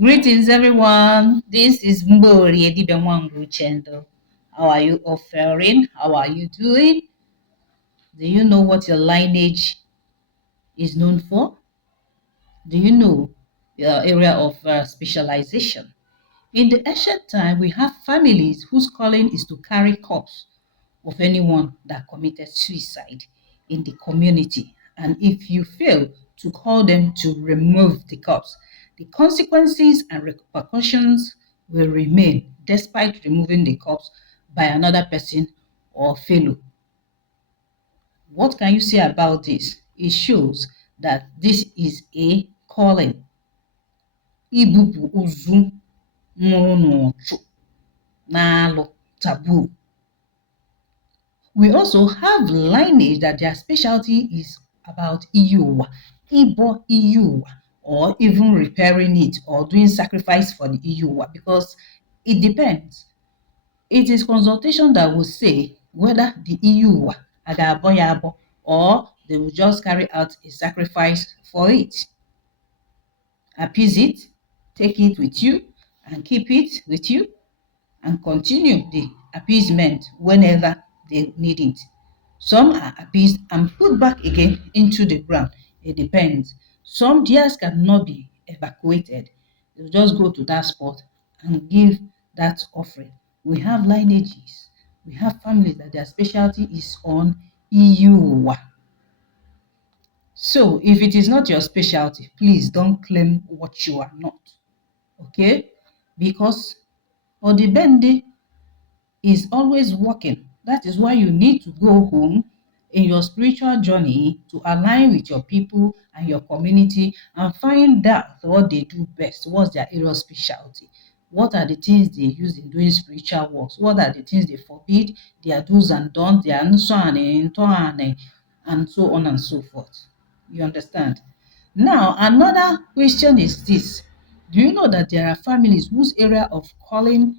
Greetings, everyone. This is Dibịa Nwangwu Uchendu. How are you all faring? How are you doing? Do you know what your lineage is known for? Do you know your area of specialization? In the ancient time, we have families whose calling is to carry corpse of anyone that committed suicide in the community. And if you fail to call them to remove the corpse, the consequences and repercussions will remain despite removing the corpse by another person or fellow. What can you say about this? It shows that this is a calling. Ibupu ozu nwụrụ n'ụchụ n'alụ taboo. We also have lineage that their specialty is about Iyuwa, Ibo Iyuwa, or even repairing it or doing sacrifice for the Iyuwa, because it depends. It is consultation that will say whether the Iyuwa agaboyabo or they will just carry out a sacrifice for it. Appease it, take it with you, and keep it with you, and continue the appeasement whenever they need it. Some are appeased and put back again into the ground. It depends. Some deers cannot be evacuated. They'll just go to that spot and give that offering. We have lineages. We have families that their specialty is on Iyuwa. So if it is not your specialty, please don't claim what you are not. Okay? Because Odibende is always working. That is why you need to go home in your spiritual journey to align with your people and your community and find out what they do best. What's their area of specialty? What are the things they use in doing spiritual works? What are the things they forbid? Their do's and don'ts, their and so on and so forth. You understand? Now, another question is this. Do you know that there are families whose area of calling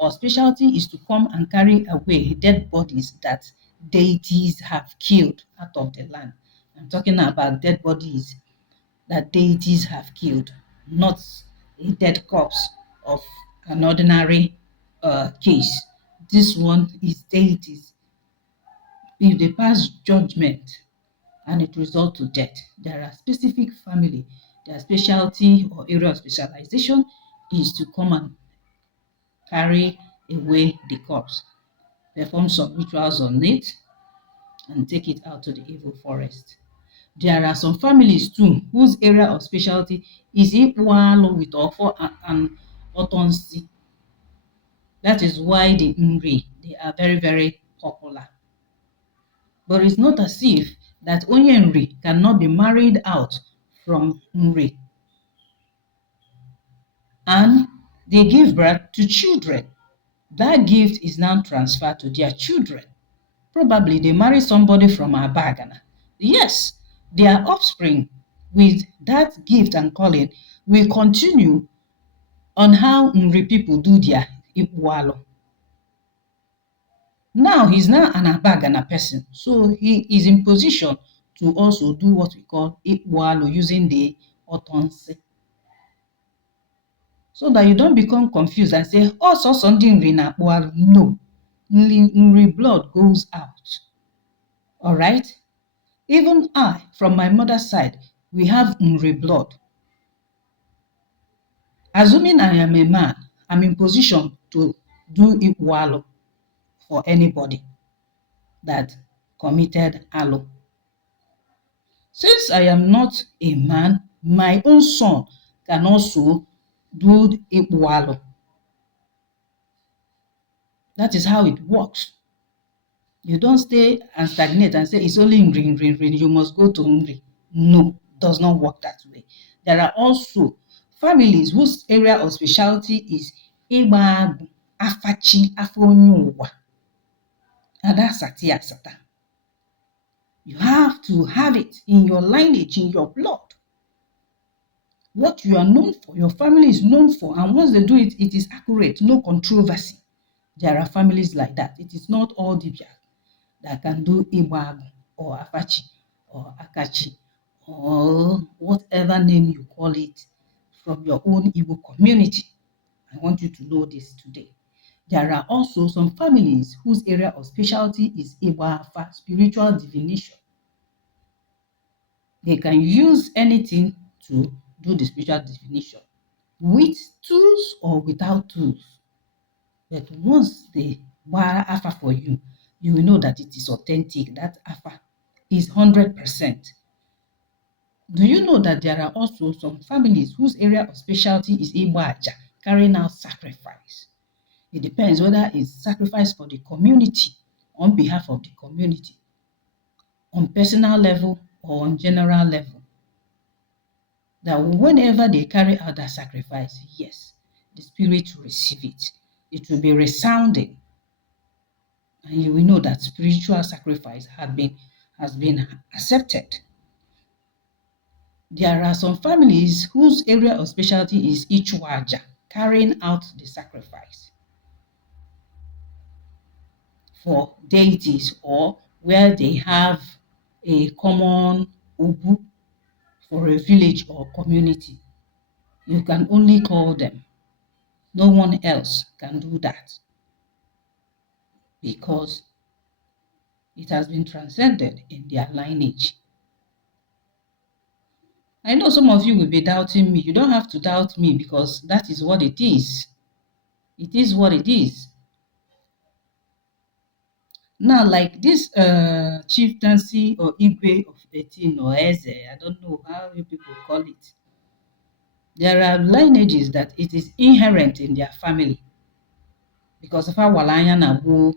or specialty is to come and carry away dead bodies that deities have killed out of the land? I'm talking about dead bodies that deities have killed, not a dead corpse of an ordinary case. This one is deities. If they pass judgment and it results to death, there are specific family, their specialty or area of specialization is to come and carry away the corpse, perform some rituals on it, and take it out to the evil forest. There are some families too whose area of specialty is Ikpualo with Ofo and Otonsi. That is why the Nri, they are very, very popular. But it's not as if that Onyenri cannot be married out from Nri. And they give birth to children. That gift is now transferred to their children. Probably they marry somebody from Abagana. Yes, their offspring with that gift and calling will continue on how Nri people do their Ipualo. Now he's now an Abagana person, so he is in position to also do what we call Ipualo using the Otonse. So that you don't become confused and say, oh, so something Nri na Ipualo. No, Nri blood goes out. All right? Even I, from my mother's side, we have Nri blood. Assuming I am a man, I'm in position to do Ikwalo for anybody that committed alo. Since I am not a man, my own son can also do Ikwalo. That is how it works. You don't stay and stagnate and say it's only Nri, you must go to Nri. No, it does not work that way. There are also families whose area of specialty is Igbagu, Afachi, Afonyuwa, Adasati Asata. You have to have it in your lineage, in your blood. What you are known for, your family is known for, and once they do it, it is accurate, no controversy. There are families like that. It is not all Dibia that can do Igbagu or Afachi or Akachi or whatever name you call it from your own Igbo community. I want you to know this today. There are also some families whose area of specialty is Igbo Afa, spiritual divination. They can use anything to do the spiritual divination, with tools or without tools. But once they wire Afa for you, you will know that it is authentic. That Afa is 100%. Do you know that there are also some families whose area of specialty is Igbo Aja, carrying out sacrifice? It depends whether it's sacrifice for the community, on behalf of the community, on personal level or on general level. That whenever they carry out that sacrifice, yes, the spirit will receive it. It will be resounding. And you will know that spiritual sacrifice has been accepted. There are some families whose area of specialty is Ichwaja, carrying out the sacrifice for deities, or where they have a common Obu for a village or community. You can only call them. No one else can do that because it has been transcended in their lineage. I know some of you will be doubting me. You don't have to doubt me because that is what it is. It is what it is. Now, like this chieftaincy or Igwe of 18 or Eze, I don't know how you people call it. There are lineages that it is inherent in their family because of how Walanya Nabu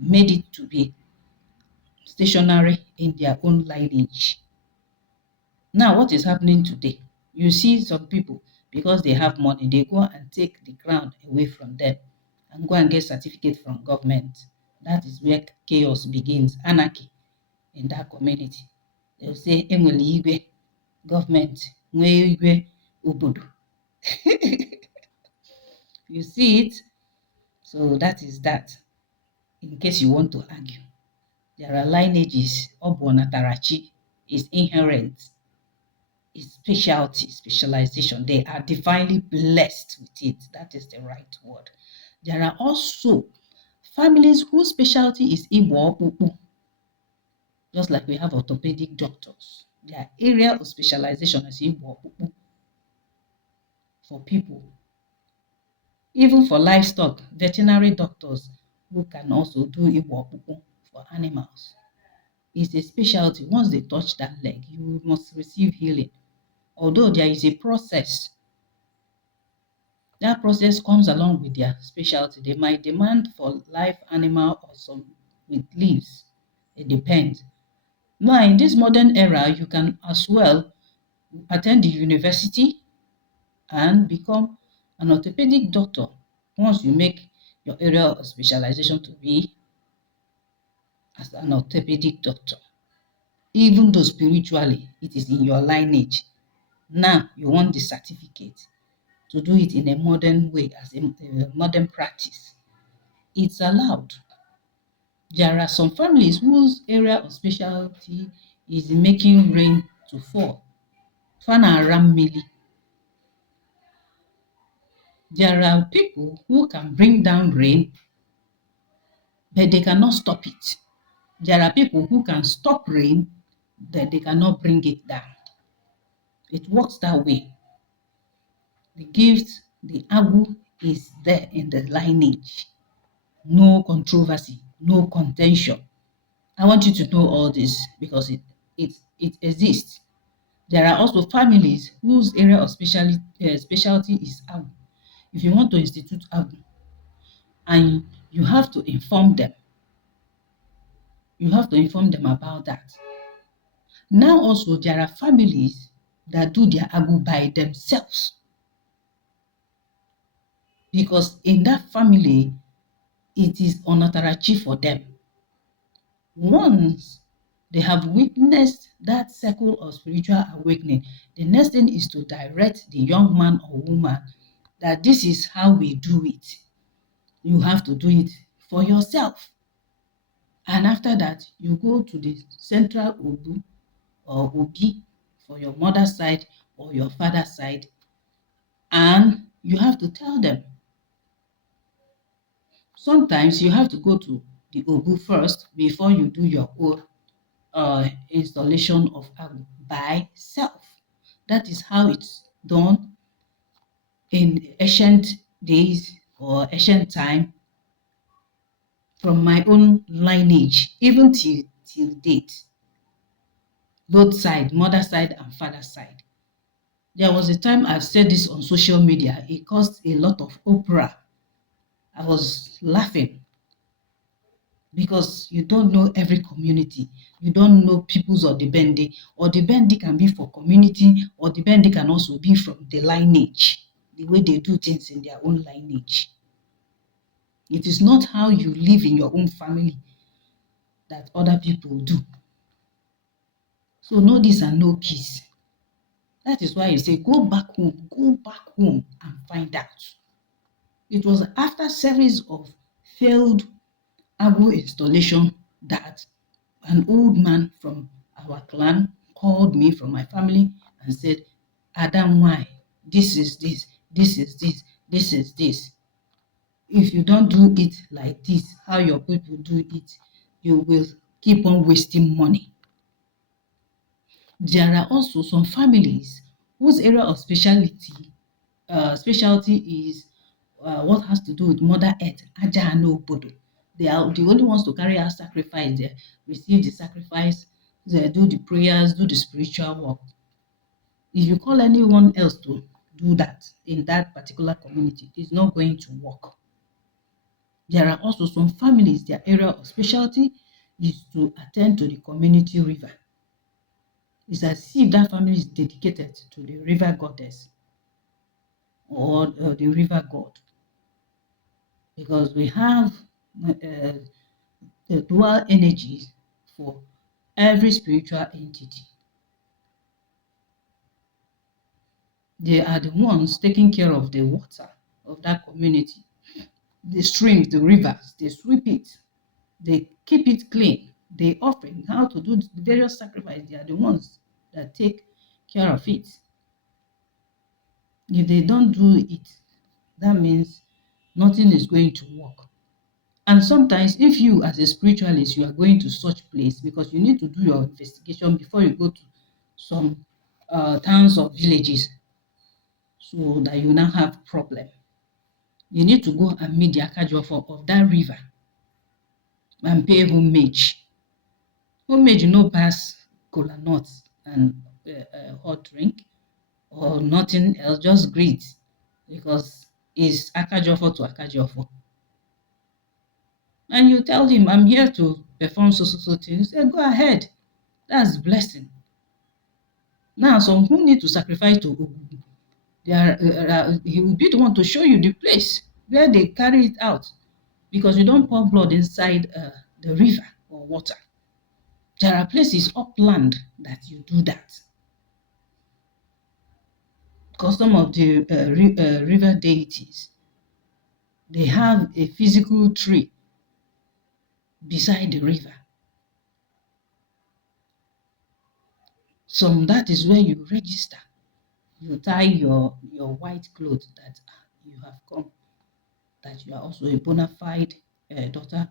made it to be stationary in their own lineage. Now, what is happening today? You see some people, because they have money, they go and take the crown away from them and go and get certificate from government. That is where chaos begins, anarchy in that community. They'll say, Enwele Igwe, government, Nwe Igwe, Obodo. You see it? So that is that. In case you want to argue, there are lineages. Obonatarachi is inherent. It's specialty, specialization. They are divinely blessed with it. That is the right word. There are also families whose specialty is Igbo Okpukpu. Just like we have orthopedic doctors. Their area of specialization is Igbo Okpukpu for people. Even for livestock, veterinary doctors who can also do Igbo Okpukpu for animals. It's a specialty. Once they touch that leg, you must receive healing. Although there is a process, that process comes along with their specialty. They might demand for live animal or some with leaves. It depends. Now, in this modern era, you can as well attend the university and become an orthopedic doctor once you make your area of specialization to be as an orthopedic doctor. Even though spiritually it is in your lineage, now you want the certificate to do it in a modern way, as a modern practice. It's allowed. There are some families whose area of specialty is making rain to fall. Fana Rammili. There are people who can bring down rain, but they cannot stop it. There are people who can stop rain, but they cannot bring it down. It works that way. The gift, the agu is there in the lineage. No controversy, no contention. I want you to know all this because it exists. There are also families whose area of specialty is agu. If you want to institute agu, and you have to inform them, about that. Now also there are families that do their agu by themselves, because in that family it is onatarachi for them. Once they have witnessed that circle of spiritual awakening, the next thing is to direct the young man or woman that this is how we do it. You have to do it for yourself. And after that, you go to the central Obu or Obi for your mother's side or your father's side and you have to tell them. Sometimes you have to go to the Obu first before you do your own installation of Agbo by self. That is how it's done in ancient days or ancient time from my own lineage, even till date, both side, mother side and father side. There was a time I've said this on social media. It caused a lot of uproar. I was laughing because you don't know every community. You don't know people's Ọdịbendị. Ọdịbendị can be for community, Ọdịbendị can also be from the lineage, the way they do things in their own lineage. It is not how you live in your own family that other people do. So know this and know peace. That is why you say, go back home and find out. It was after series of failed Agbo installation that an old man from our clan called me from my family and said, Adam, why? This is this, this is this, this is this. If you don't do it like this, how your people do it, you will keep on wasting money. There are also some families whose area of specialty is what has to do with Mother Earth, Aja and Obodo. They are the only ones to carry out sacrifice. They receive the sacrifice, they do the prayers, do the spiritual work. If you call anyone else to do that in that particular community, it's not going to work. There are also some families, their area of specialty is to attend to the community river. It's as if that family is dedicated to the river goddess or the river god. Because we have the dual energies for every spiritual entity. They are the ones taking care of the water of that community. The streams, the rivers, they sweep it. They keep it clean. They offer how to do the various sacrifices. They are the ones that take care of it. If they don't do it, that means nothing is going to work. And sometimes if you as a spiritualist, you are going to such place because you need to do your investigation before you go to some towns or villages so that you now have problem. You need to go and meet the Akajofo of that river and pay homage. Homage, no pass cola nuts and hot drink or nothing else, just greet because it's Akajofo to Akajofo. And you tell him, I'm here to perform so things. You say, go ahead. That's blessing. Now, some who need to sacrifice to Ogugu, he will be the one to show you the place where they carry it out because you don't pour blood inside the river or water. There are places upland that you do that. Because some of the river deities, they have a physical tree beside the river. So that is where you register. You tie your white clothes that you have come, that you are also a bona fide daughter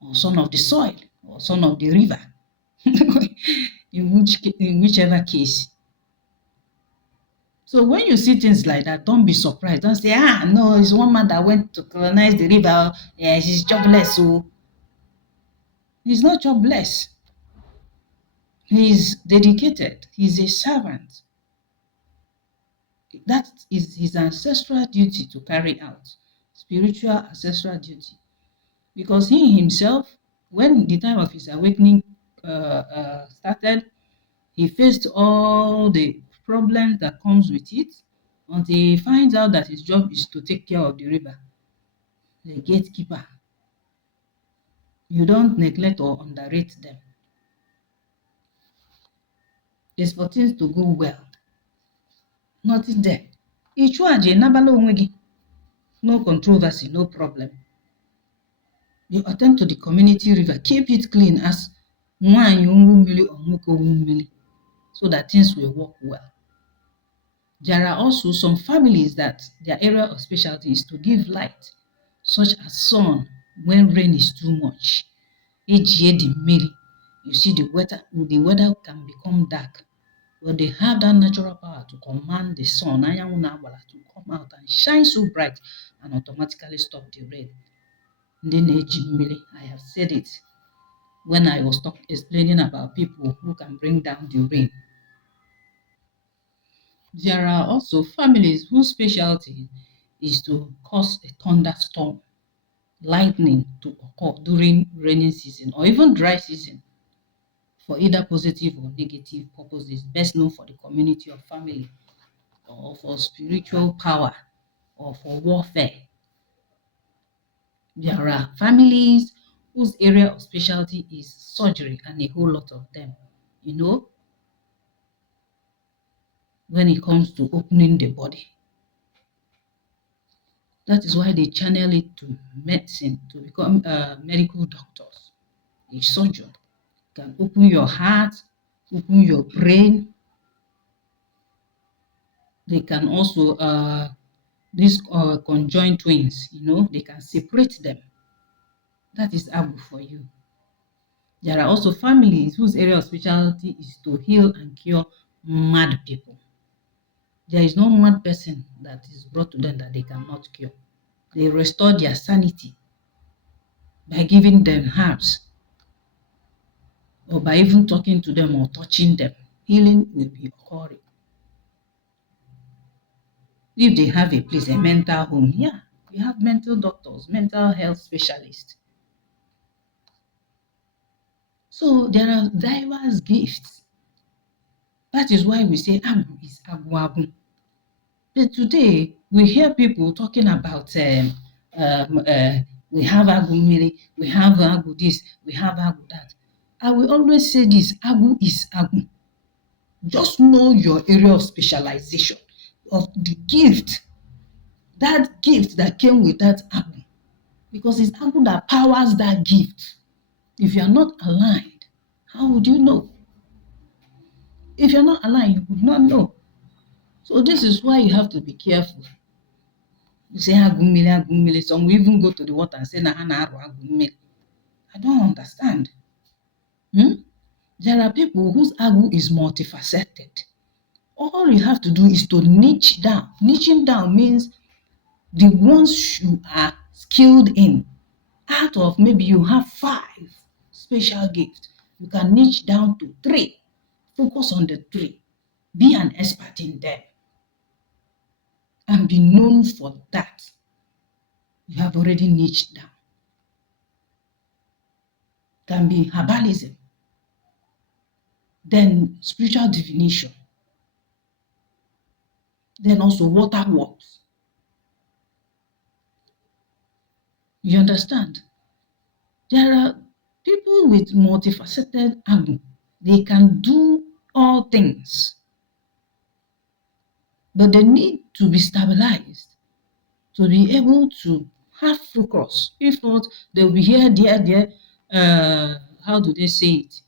or son of the soil or son of the river, in whichever case. So when you see things like that, don't be surprised. Don't say, no, it's one man that went to colonize the river. Yeah, he's jobless. So he's not jobless. He's dedicated. He's a servant. That is his ancestral duty to carry out, spiritual ancestral duty. Because he himself, when the time of his awakening started, he faced all the problems that comes with it until he finds out that his job is to take care of the river, the gatekeeper. You don't neglect or underrate them. It's for things to go well. Nothing there. No controversy, no problem. You attend to the community river. Keep it clean as so that things will work well. There are also some families that their area of specialty is to give light, such as sun when rain is too much. Ejie dị mmiri, you see the weather can become dark, but they have that natural power to command the sun, anyanwụ na-agbara, to come out and shine so bright and automatically stop the rain. Ndị na-eji mmiri, I have said it when I was explaining about people who can bring down the rain. There are also families whose specialty is to cause a thunderstorm, lightning to occur during rainy season or even dry season for either positive or negative purposes, best known for the community of family or for spiritual power or for warfare. There are families whose area of specialty is surgery, and a whole lot of them, when it comes to opening the body. That is why they channel it to medicine to become medical doctors. A surgeon can open your heart, open your brain. They can also, these conjoined twins, they can separate them. That is Abu for you. There are also families whose area of specialty is to heal and cure mad people. There is no mad person that is brought to them that they cannot cure. They restore their sanity by giving them herbs or by even talking to them or touching them. Healing will be occurring. If they have a place, a mental home, yeah, we have mental doctors, mental health specialists. So there are diverse gifts. That is why we say Agu is Agu Agu. But today we hear people talking about we have Agu Miri, we have Agu this, we have Agu that. I will always say this: Agu is Agu. Just know your area of specialization, of the gift, that gift that came with that Agu, because it's Agu that powers that gift. If you are not aligned, how would you know? If you're not aligned, you would not know. So this is why you have to be careful. You say Agumile. Some will even go to the water and say Nahana Agumile. I don't understand. There are people whose Agu is multifaceted. All you have to do is to niche down. Niching down means the ones you are skilled in. Out of maybe you have 5 special gifts, you can niche down to 3. Focus on the 3. Be an expert in them. And be known for that. You have already niched down. Can be herbalism. Then spiritual divination. Then also water works. You understand? There are people with multifaceted Agu. They can do all things. But they need to be stabilized to be able to have focus. If not, they'll be here, there. How do they say it?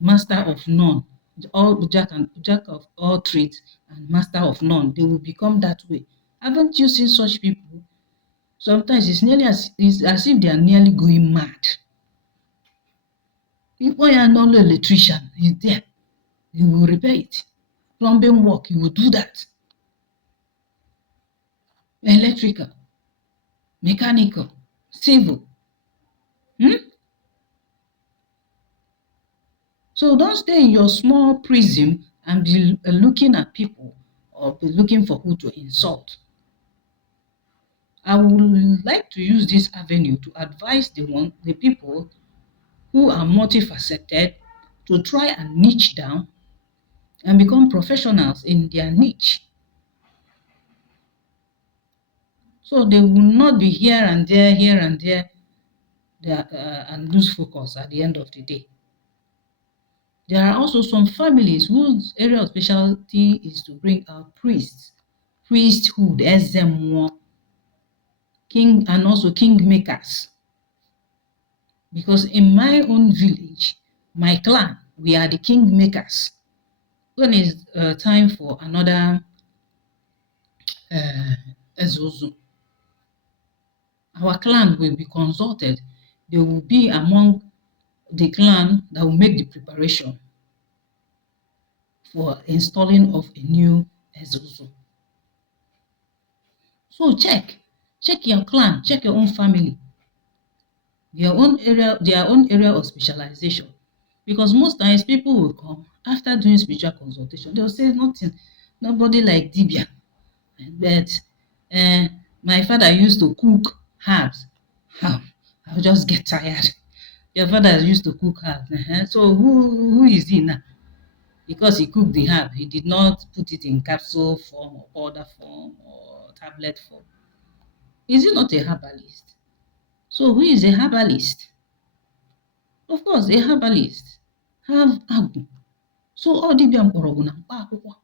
Master of none. All jack of all trades and master of none. They will become that way. Haven't you seen such people? Sometimes it's as if they are nearly going mad. If you are not an electrician, he's there. He will repair it. Plumbing work, he will do that. Electrical, mechanical, civil. So don't stay in your small prism and be looking at people or be looking for who to insult. I would like to use this avenue to advise the people who are multifaceted to try and niche down and become professionals in their niche. So they will not be here and there, and lose focus at the end of the day. There are also some families whose area of specialty is to bring out priests, priesthood, Ezemwo, king, and also kingmakers. Because in my own village, my clan, we are the kingmakers. When it's time for another Ezuzu. Our clan will be consulted. They will be among the clan that will make the preparation for installing of a new Ezuzu. So check your clan, check your own family, their own area of specialization. Because most times people will come after doing spiritual consultation, they'll say nothing, nobody like Dibia. But my father used to cook herbs. I'll just get tired. Your father used to cook herbs. So who is he now? Because he cooked the herb, he did not put it in capsule form or powder form or tablet form. Is he not a herbalist? So who is a herbalist? Of course, a herbalist have agụ. So ọ dibịa mkpọrọgwụ na mkpa akwụkwọ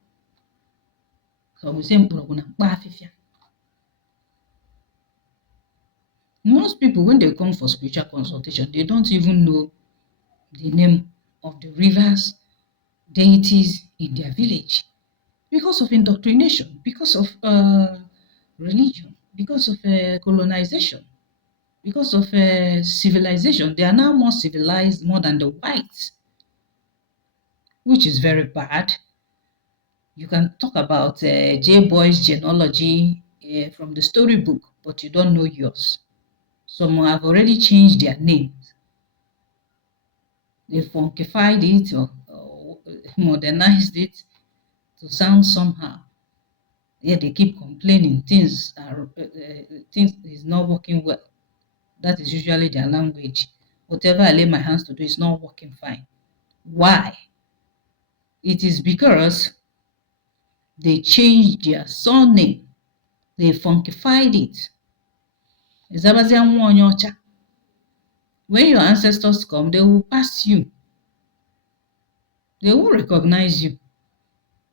ka ọ bụ mkpọrọgwụ na mkpa afịfịa. Most people, when they come for spiritual consultation, they don't even know the name of the rivers, deities in their village because of indoctrination, because of religion, because of colonization, because of civilization. They are now more civilized more than the whites, which is very bad. You can talk about J. Boy's genealogy from the storybook, but you don't know yours. Some have already changed their names. They funkified it or modernized it to sound somehow. Yet they keep complaining things is not working well. That is usually their language. Whatever I lay my hands to do is not working fine. Why? It is because they changed their surname. They funkified it. When your ancestors come, they will pass you. They will recognize you.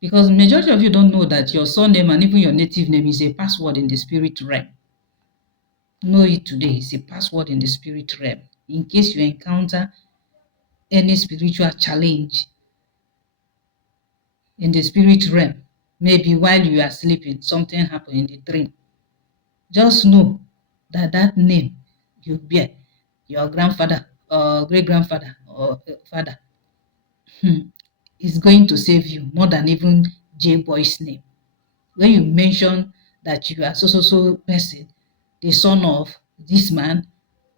Because the majority of you don't know that your surname and even your native name is a password in the spirit realm. Know it today. It's a password in the spirit realm. In case you encounter any spiritual challenge in the spirit realm, maybe while you are sleeping, something happened in the dream. Just know that that name you bear, your grandfather or great-grandfather or father, is going to save you more than even J. Boy's name. When you mention that you are so person, the son of this man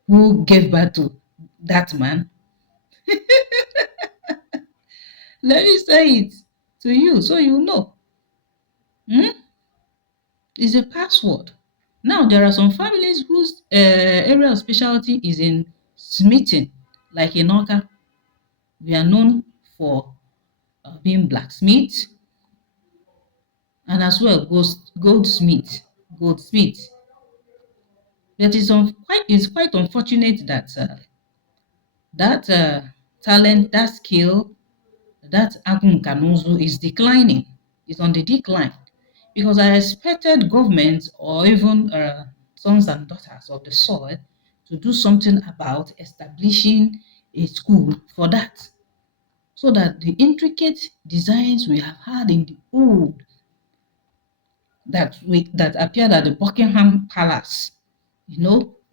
who gave birth to that man, let me say it to you so you know. It's a password. Now, there are some families whose area of specialty is in smithing, like in Oka. We are known for being blacksmiths and as well goldsmith. But it's quite unfortunate that that talent, that skill, that Agun Kanuzu is declining. It's on the decline. Because I expected government or even sons and daughters of the soil to do something about establishing a school for that. So that the intricate designs we have had in the old that appeared at the Buckingham Palace,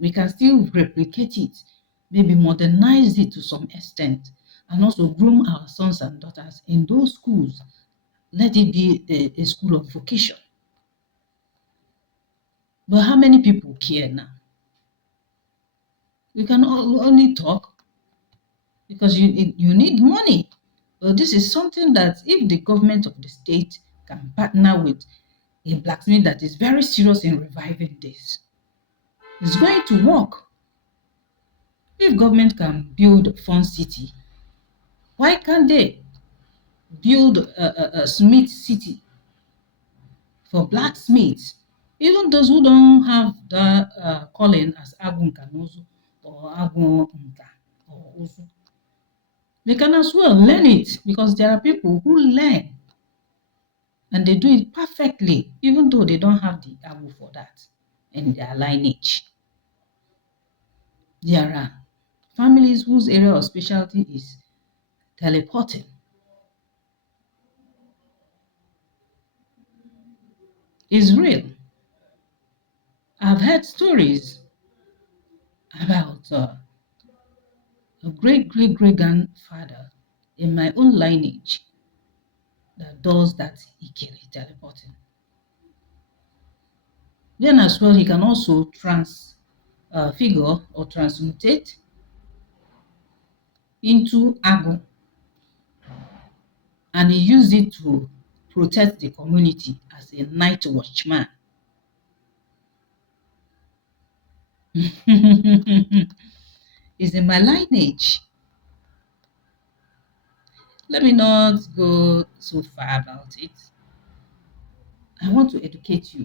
we can still replicate it, maybe modernize it to some extent, and also groom our sons and daughters in those schools. Let it be a school of vocation. But how many people care now? We can only talk because you need money. But this is something that if the government of the state can partner with a blacksmith that is very serious in reviving this, it's going to work. If government can build Fun City, why can't they build a Smith City for blacksmiths? Even those who don't have the calling as Agun Kanozu or Agun Nka or Ozu, they can as well learn it because there are people who learn and they do it perfectly, even though they don't have the Agu for that in their lineage. There are families whose area of specialty is teleporting. is real. I've heard stories about a great great great grandfather in my own lineage that does that Ikiri teleporting. Then as well, he can also figure or transmutate into Agu, and he used it to protect the community as a night watchman. It's in my lineage. Let me not go so far about it. I want to educate you.